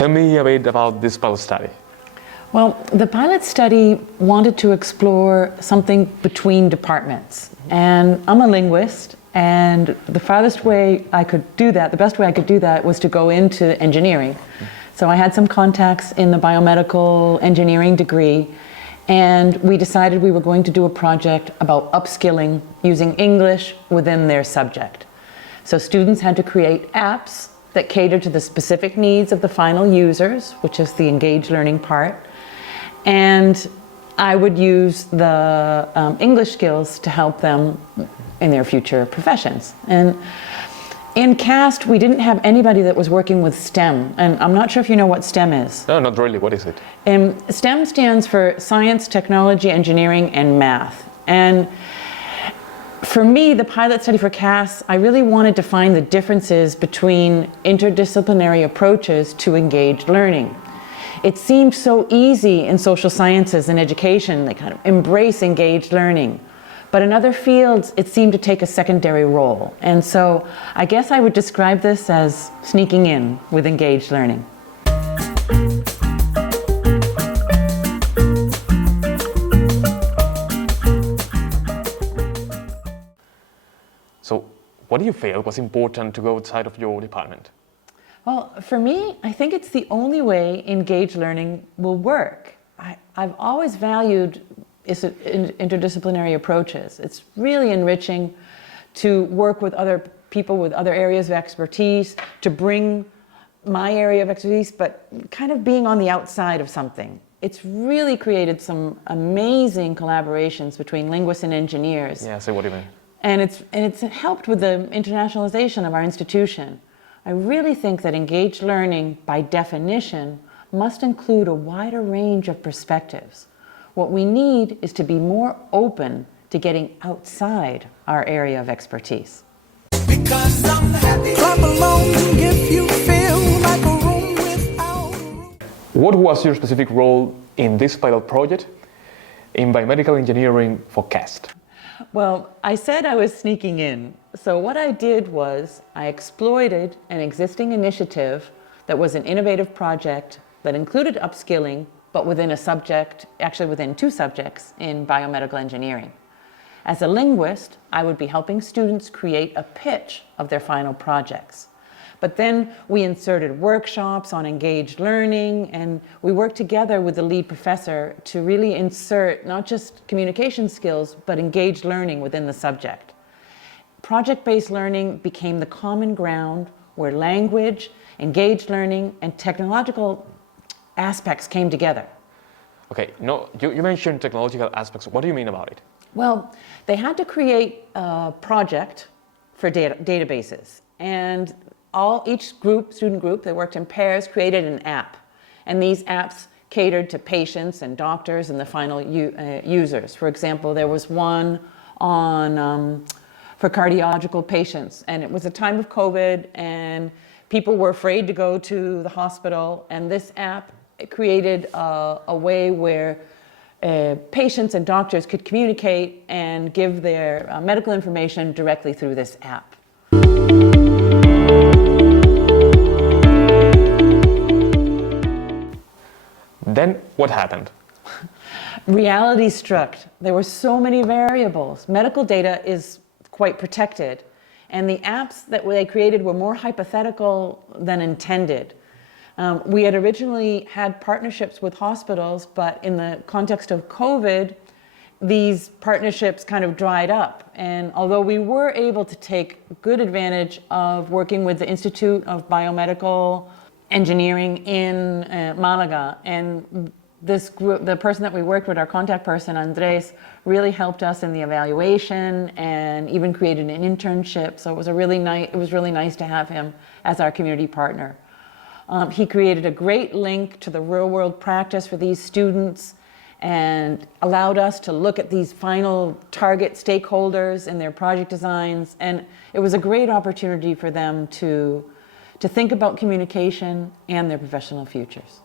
Tell me a bit about this pilot study. Well, the pilot study wanted to explore something between departments. And I'm a linguist, and the farthest way I could do that, the best way I could do that was to go into engineering. So I had some contacts in the biomedical engineering degree, and we decided we were going to do a project about upskilling using English within their subject. So students had to create apps that catered to the specific needs of the final users, which is the engaged learning part. And I would use the English skills to help them in their future professions. And in CAST, we didn't have anybody that was working with STEM. And I'm not sure if you know what STEM is. No, not really. What is it? STEM stands for Science, Technology, Engineering, and Math. And for me, the pilot study for CAST, I really wanted to find the differences between interdisciplinary approaches to engaged learning. It seemed so easy in social sciences and education, they kind of embrace engaged learning. But in other fields, it seemed to take a secondary role. And so I guess I would describe this as sneaking in with engaged learning. So what do you feel was important to go outside of your department? Well, for me, I think it's the only way engaged learning will work. I've always valued interdisciplinary approaches. It's really enriching to work with other people with other areas of expertise, to bring my area of expertise, but kind of being on the outside of something. It's really created some amazing collaborations between linguists and engineers. Yeah, so what do you mean? And it's helped with the internationalization of our institution. I really think that engaged learning, by definition, must include a wider range of perspectives. What we need is to be more open to getting outside our area of expertise. Because I'm happy. Clap along if you feel like a room without a room. What was your specific role in this pilot project in biomedical engineering for CAST? Well, I said I was sneaking in. So what I did was I exploited an existing initiative that was an innovative project that included upskilling, but within a subject, actually within two subjects in biomedical engineering. As a linguist, I would be helping students create a pitch of their final projects. But then we inserted workshops on engaged learning, and we worked together with the lead professor to really insert not just communication skills, but engaged learning within the subject. Project-based learning became the common ground where language, engaged learning, and technological aspects came together. Okay, no, you mentioned technological aspects. What do you mean about it? Well, they had to create a project for databases, and each student group that worked in pairs created an app, and these apps catered to patients and doctors and the final users. For example, there was one for cardiological patients, and it was a time of COVID, and people were afraid to go to the hospital, and this app created a way where patients and doctors could communicate and give their medical information directly through this app. Then what happened? Reality struck. There were so many variables. Medical data is quite protected, and the apps that they created were more hypothetical than intended. We had originally had partnerships with hospitals, but in the context of COVID, these partnerships kind of dried up. And although we were able to take good advantage of working with the Institute of Biomedical Engineering in Malaga, and this group, the person that we worked with, our contact person, Andres, really helped us in the evaluation and even created an internship. So it was really nice to have him as our community partner. He created a great link to the real-world practice for these students and allowed us to look at these final target stakeholders in their project designs. And it was a great opportunity for them to think about communication and their professional futures.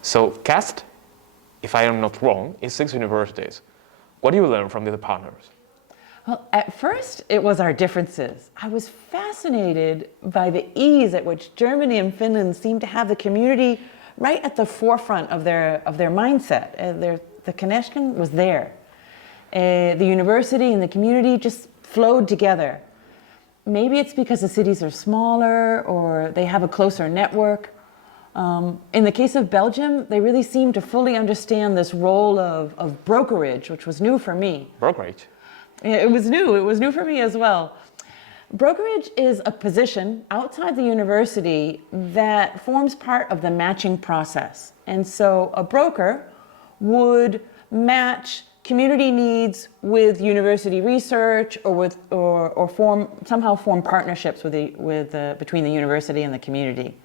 So CAST, if I am not wrong, is 6 universities. What do you learn from the partners? Well, at first it was our differences. I was fascinated by the ease at which Germany and Finland seemed to have the community right at the forefront of their mindset. The connection was there. The university and the community just flowed together. Maybe it's because the cities are smaller or they have a closer network. In the case of Belgium, they really seemed to fully understand this role of brokerage, which was new for me. Brokerage. It was new. It was new for me as well. Brokerage is a position outside the university that forms part of the matching process. And so a broker would match community needs with university research or somehow form partnerships between the university and the community.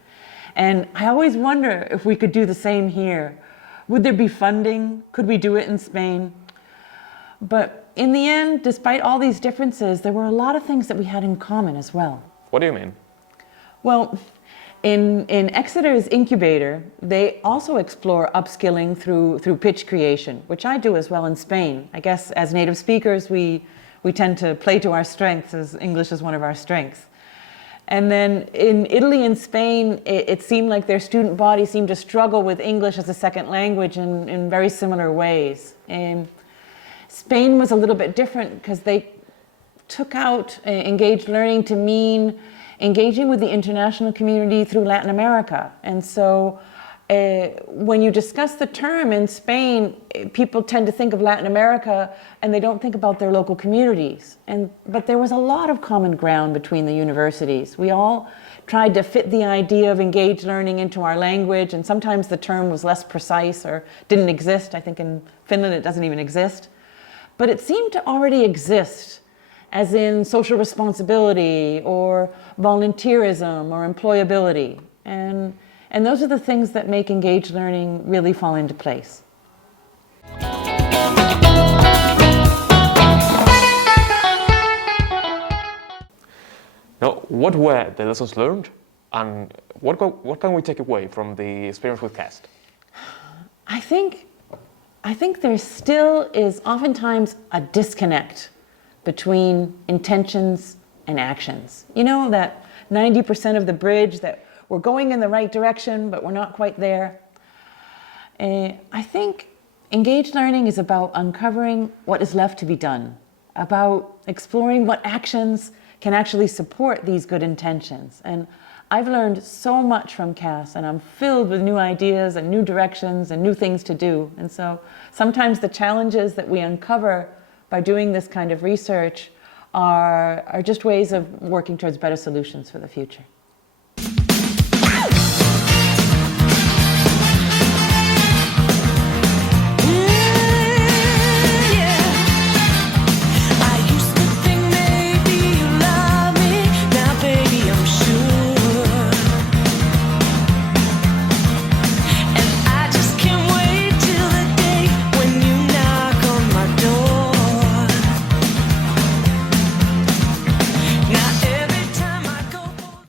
And I always wonder if we could do the same here. Would there be funding? Could we do it in Spain? But in the end, despite all these differences, there were a lot of things that we had in common as well. What do you mean? Well, in Exeter's incubator, they also explore upskilling through pitch creation, which I do as well in Spain. I guess as native speakers, we tend to play to our strengths, as English is one of our strengths. And then in Italy and Spain, it seemed like their student body seemed to struggle with English as a second language in very similar ways. And Spain was a little bit different because they took out engaged learning to mean engaging with the international community through Latin America. And so when you discuss the term in Spain, people tend to think of Latin America and they don't think about their local communities. But there was a lot of common ground between the universities. We all tried to fit the idea of engaged learning into our language, and sometimes the term was less precise or didn't exist. I think in Finland it doesn't even exist. But it seemed to already exist, as in social responsibility or volunteerism or employability. And those are the things that make engaged learning really fall into place. Now, what were the lessons learned, and what can we take away from the experience with CAST? I think there still is oftentimes a disconnect between intentions and actions. You know, that 90% of the bridge that we're going in the right direction, but we're not quite there. I think engaged learning is about uncovering what is left to be done, about exploring what actions can actually support these good intentions. And I've learned so much from CAS, and I'm filled with new ideas and new directions and new things to do. And so sometimes the challenges that we uncover by doing this kind of research are just ways of working towards better solutions for the future.